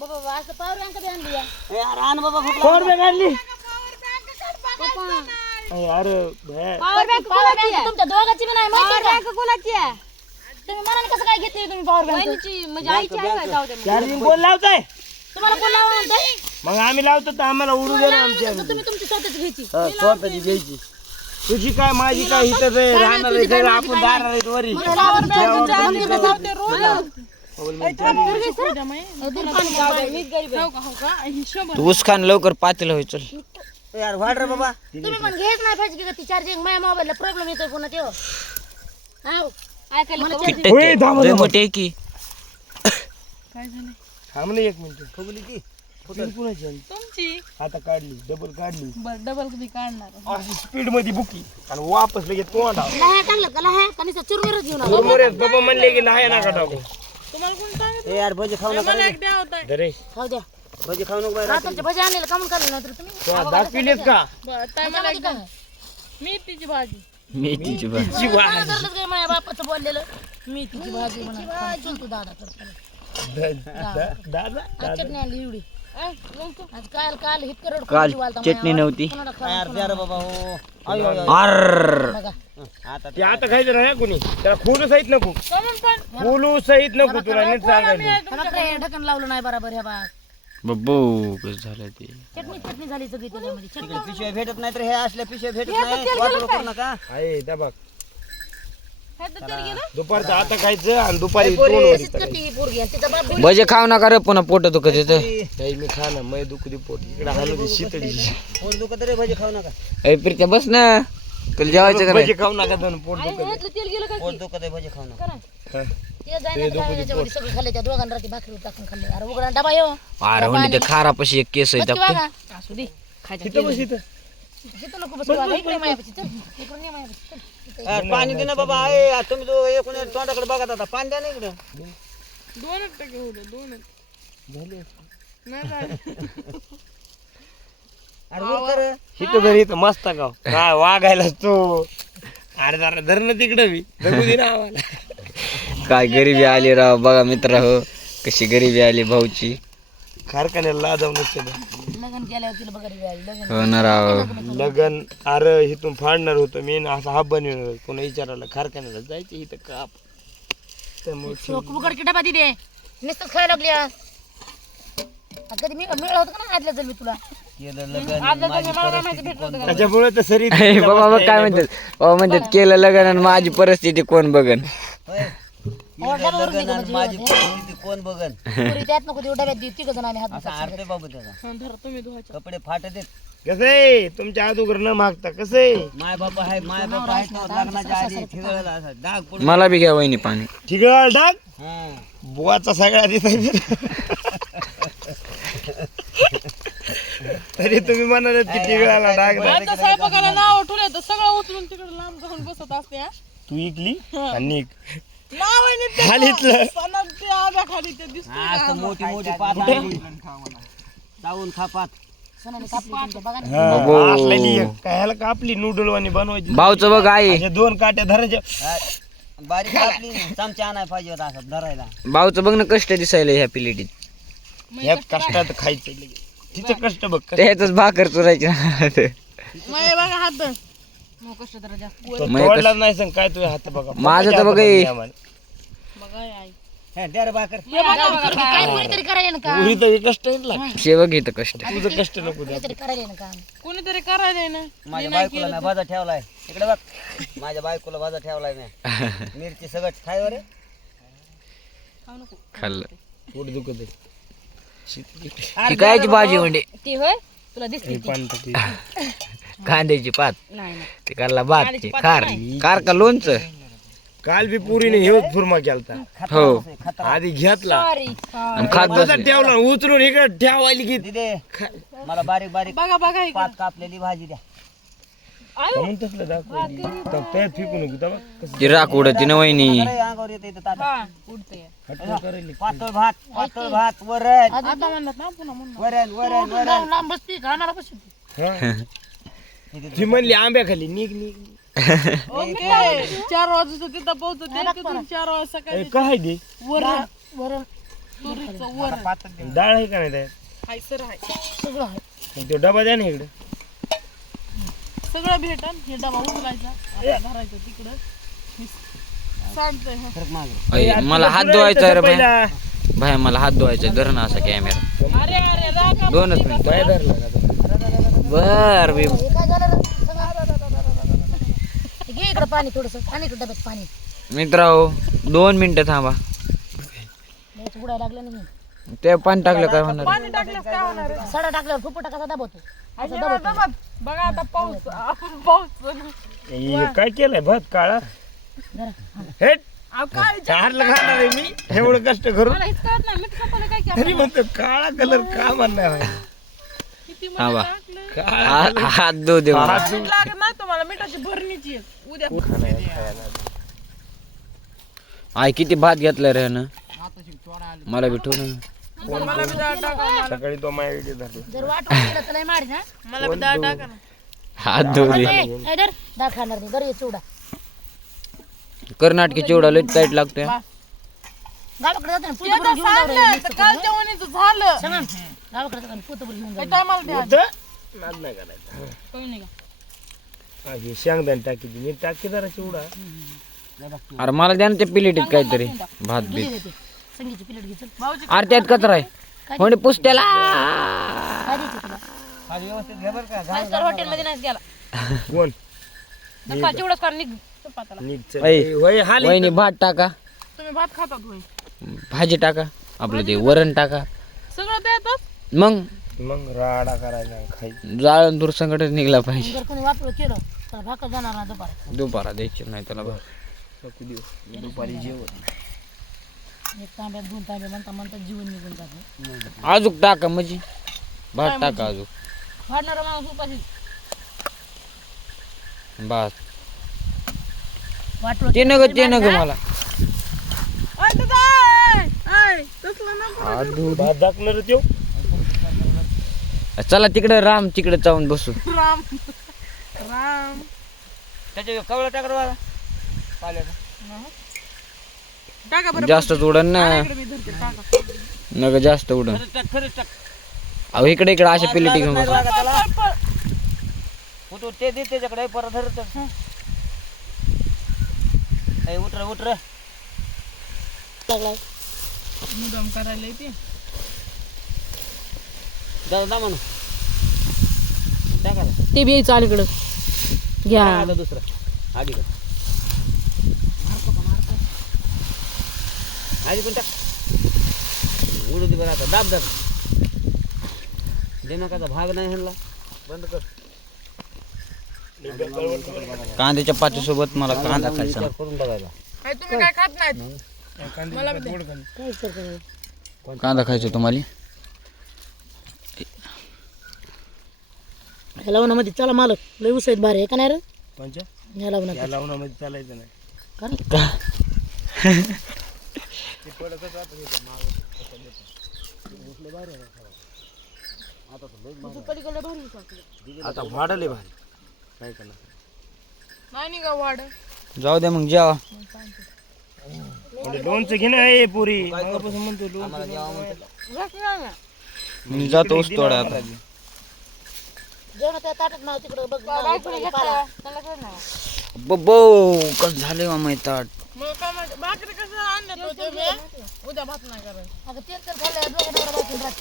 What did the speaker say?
बाबा असं power bank बी आणली यार आण बाबा पॉवर बँक आणली पॉवर बँक तुमच्या दोघांची बी नाही माहिती का कोणाची आहे तुम्ही मनाने कसं काय घेतली तुम्ही पॉवर बँक म्हणजे आईची आहे जाऊ दे चार्जिंग कोण लावताय तुम्हाला कोण लावून म्हणतंय मग आम्ही लावतो तर आम्हाला उडू दे ना आमच्या तुम्ही तुमची स्वतःची घ्यायची स्वतःची घ्यायची तुझी काय माझी काय हिथं राहणार आहे सगळं आपण दारात आहेत वरी तू उसखान लवकर पातेल होय चल यार वाढ रे बाबा तुम्ही पण घेत नाही पाहिजे की ती चार्जिंग माझ्या मोबाईलला प्रॉब्लेम येतोय पुन्हा तेव्हा आव ऐकायला लय मोठी आहे की थांब ना 1 मिनिट फुगली की कुणाची आहे? तुमची आता काढली डबल काढली डबल कधी काढणार अशी स्पीड मध्ये बुकी आणि वापस लगेच तोंडा लहान टाकलं का लहान का नुसतं चुरमुरच घेऊन आला मुरमुरे बाबा म्हणले की नाही नका टाकू तुम्हाला कोण सांगितलं यार भजी खाऊ नका मला एक द्या होता दरे खाऊ द्या भजी खाऊ नको बाई रात्रीचे भजी आणलेलं कामून काढलं नाही तर तुम्ही तू दाखविलेस का ताई मला एक द्या मेथीची भाजी मेथीची भाजी मला धरलं काय माझ्या बापाचं बोललेलं मेथीची भाजी म्हणा चल तू दादा दादा चटणी आणली एवढी आज काल हित करोड काल चटणी नव्हती यार द्या रे बाबा हो आयो आयो आर बघा आता ते आता खायचं नाही कुणी त्याला खोलू सहित नको खोलू सहित नको तुला नीट सांगायचं ढक्कन लावलं नाही बरोबर ह्या बाग बब्बू कसं झालं ते चटणी झाली सगळी त्याच्यामध्ये चटणी पिशव्या भेटत नाही तर हे असल्या पिशव्या भेटत नाही वाटलं करू नका आहे त्या बघ ह्याचं तेल गेलं दुपारचं आता खायचं आणि दुपारी अशीच करते ही पोरगी आणि तिचा बाप भजे खाऊ नका रे पुन्हा पोट दुखत येतं नाही मी खाना मै दुखदी पोट इकडे हालू दे शीतळी पोट दुखत रे भजी खाऊ नका अरे प्रीत्या बस ना तुला जेवायचं का भजी खाऊ नका तर पोट दुखत ह्यातलं तेल गेलं काय पोट दुखत आहे भजी खाऊ नका ते जायला सगळं खाल्ले त्या दोघांना रात्री भाकरी टाकून खाल्ले अरे उघडा डबा येऊ अरे म्हणजे ते खारापाशी एक केस आहे टाकतो असू दे खायचं इथं बस इथं तिथं नको बसू आता इकडे मायापाशी चल इकडून ये मायापाशी चल यार पाणी दे ना बाबा आहे तुम्ही तो एकूण तोंडाकडे बघत आता पाणी द्या ना इकडे 2% होतं 2 नाही झालं अरे वर कर इथं तर इथं मस्त गाव काय वागायलाच तू अरे जरा धर ना तिकडं मी जगू दे ना आम्हाला काय गरिबी आली राव बघा मित्र हो कशी गरिबी आली भाऊची कारखान्याला लाजावून नसते लग्न केल्यावर तिला बघा लग्न हो ना राव लगन अरे इथून फाडणार होतं मी ना असा हाफ बनवणार कोणा विचारायला कारखान्याला जायचं इथं काप त्यामुळे उघडकी डबा दिले नुसतं खायला लागली आज कधी मी मिळ होतं का ना आदल्या जर मी तुला केलं लग्न त्याच्यामुळे तर सरी ए, बाबा बघ काय म्हणतात बाबा म्हणतात केलं लग्न आणि माझी परिस्थिती कोण बघन लग्न आणि माझी परिस्थिती कोण बघन पुरी त्यात नको देऊ डब्यात देऊ तिघ जण आम्ही हात असं आरते बाबू त्याचा धरा तुम्ही धुवायचं कपडे फाटत आहेत कसं आहे तुमच्या अगोदर न मागता कसं आहे माय बाप आहे लग्नाच्या आधी ठिगळला असा डाग पडून मला बी घ्या वहिनी पाणी ठिगळ टाक हा बुवाचा सगळ्या दिसायचा तरी तुम्ही म्हणाल की ठिगळाला डाग नाही. आता स्वयंपाकाला नाव ठेवलं तर सगळं उचलून तिकडे लांब जाऊन बसत असते हा. तू इकली आणि नाव आहे नीट त्याचं. खालीतलं सणात ते आब्या खाली ते दिसतंय आज तर ना. मोठी मोठी पात आली जाऊन खा पात सणाने कापली तुमच्या बघा ना. हा, असलेली एक काय कापली नूडल वाणी बनवायची भाऊचं बघ आई अशा 2 काट्या धरायच्या बारीक आपली चमचा आणाय पाहिजे होता असं धरायला भाऊचं बघ ना कष्ट दिसायला ह्या प्लेटीत ह्यात कष्टात खायचं लगे. तिचं कष्ट बघ कष्ट. त्याच भाकर चुरायची माय बघा हात मग कष्ट जरा जास्त तो तोडला नाही सांग काय तुझ्या हात बघा माझं तर बघ हे. बघा आई हे द्या रे भाकर काय कोणीतरी करायला ना का पुरी तर हे कष्ट आहे ना शेवग घेतं कष्ट तुझं कष्ट नको द्या कोणीतरी करायला ना का कोणीतरी करायला ना माझ्या बायकोला मी भाजा ठेवलाय इकडे बघ माझ्या बायकोला भाजा ठेवलाय मी मिरची सगळं खाय रे खाल्लं पोट दुखत आहे ही कायची भाजी म्हणजे ती होय तुला दिसते ती पानपट्टी. कांद्याची पात नाही नाही ते करला भात ते खार खार का लोणचं काल बी पुरीने हे फुरमा केलता हो आधी घेतला सॉरी आणि खात तसा बसले ठेवला उचलून इकडे ठेवायला की दिदे मला बारीक बारीक बघा बघा इकडे. पात कापलेली भाजी द्या म्हणून तसलं दाखवली तर त्यात फेकून नको तेव्हा कसं ती राख उडती ना वहिनी अरे, अंगावर येते इथं ताट हा उडतंय हटकं करायली. पातळ भात वरण आता म्हणतात ना पुन्हा म्हणून वरण वरण वरण लांब बसती खाणार बसती हा. ती म्हणली आंब्या खाली निघ निघ ओके 4 वाजता तिथं पोहोचते तिथून 4 वाजता ए, सकाळी काय दे वरण वरण तुरीचं वरण डाळ आहे का नाही त्यात? हाय सर हाय सगळं आहे. मग तो डबा द्या ना इकडे. सगळं भेटन. हे डबा उचलायचा आता भरायचं तिकडं सांगतोय हा. सरक मागे. अय, मला हात धुवायचा रे भाया. भाया मला हात धुवायचा. धर ना असा कॅमेरा. अरे अरे रागा 2च मिनिट. पाय धरला का तो? बर मी हे काय झालं रे? सगळं हे घे इकडं पाणी थोडंसं आणि इकडं डब्यात पाणी मित्रांनो 2 मिनिटं थांबा. याचं उडायला लागलं नाही ते पाणी टाकलं काय होणार? पाणी टाकल्यास काय होणार आहे? सडा टाकल्यावर फुफू टाकायचा दाबवतो असं हे दाबवतो बघा बघा आता पाऊस पाऊस हे काय केलंय भात काळा? जरा हे काय चारला खाणार आहे मी एवढं कष्ट करून. मला हेच कळत नाही मीठ कापायला काय केलं तरी म्हणतो काळा कलर का म्हणणार आहे? किती हा बा. टाकलं काळा हात धुऊ दे मला. मीठ लागत नाही तुम्हाला मिठाची भरणीची आहे. उद्या आय किती भात घेतला रे ह्यानं. मला भेटू ना. मला बी डाळ टाका सकाळी तो माझ्या धरला. जर वाटून गेलं तर लय मारी ना मला बी डाळ टाका ना हात धुऊ दे. ए, धर डाळ खाणार नाही घरी चिवडा कर्नाटकी चिवडा लय टाईट लागतोय. गावाकडे जाते ना ते पुतभरून तर घेऊन जाऊ रे सांगलं तर कालच्या वणीचं झालं सांगा गावाकडे जाताना पुतभरून घेऊन जाऊ टायमाला द्या होतं? नाद नाही करायचं. कळू नाही का हा, हे शेंगदाणे टाकी मी टाकी जरा चिवडा. अरे मला द्या ना ते प्लेटीत काहीतरी भात बीत. देते संगीची प्लेट घे चल भाऊजी अरे त्यात कचरा आहे. म्हणजे पुसत्याला. काय द्यायचं तुला हा व्यवस्थित घे बरं का. फाईव्ह स्टार हॉटेलमध्ये नाही गेला कोण नका चिवडाच करा निघ चपाताला नीट चल. ऐ, वय हाल वहिनी भात टाका. तुम्ही भात खातात होय भाजी टाका. आपलं ते वरण टाका. सगळं देतात मग मग राडा करायला खायचं. जाळण दूर संकटच निघला पाहिजे. जर कोणी वापरू केलं तर भाकर जाणार ना दुपार दुपारा द्यायची नाही त्याला भात. दुपारी जेवण. एक तांब्यात 2 तांबे म्हणता म्हणता जीवन निघून जाते अजूक टाका म्हणजे भात टाका अजूक. फाडणारा माणूस उपाशी भात वाटलं ते नग मला. ओय दादा ऐ तसलं नको भात दाखणार त्यो. चला तिकडे राम तिकडे जाऊन बसू. राम राम त्याच्या कवळं टाकर बघा पाल्याचं. टाका बरं जास्त उडन ना. इकडे मी धरते टाका नग जास्त उडन. खरंच टाक खरंच टाक. अहो इकडे इकडे अशा प्लेटी घेऊन बसू. बघा त्याला. पळ, पळ. उठू ते दे त्याच्याकडे परत धरत. ए उतर उतर. लागलाय मुद्दाम करायला येते दादा म्हणू टाका ते बी यायचं अलीकडं घ्या आता दुसरं आधी कर. आधी पण टाक. उडू दे बरं आता दाब दाब. दिनाकाचा भाग नाही ह्यांना. बंद कर. कांद्याच्या पातीसोबत मला कांदा खायचा. विचार करून बघायला. काय तुम्ही काय खात नाहीत मला बी द्या. काय करतो कांदा खायचा तुम्हाला. ह्या लवणामध्ये चला मालक लय उसाईत भारी आहे का नाही रे कोणच्या ह्या लवणात या लावणामध्ये चालायचं नाही. पलीकडे भारी दिसत. आता वाढले भारी काय करणार. नाही निघा वाढ जाऊ द्या मग जेवा. म्हणजे लोणचं घे ना ए पुरी मगापासून म्हणतो लोणचं. मी जातो ऊस तोडा आता. जेवण त्या ताटात माव तिकडं बघ पाला. बो कस झाले मामा ताट. मग काय म्हणते भाकरी कसं आणलं तो ते बे? उद्या भात नाही करायचं अगं तेल तर खाल्लं दोघं नवरा बायको रात्री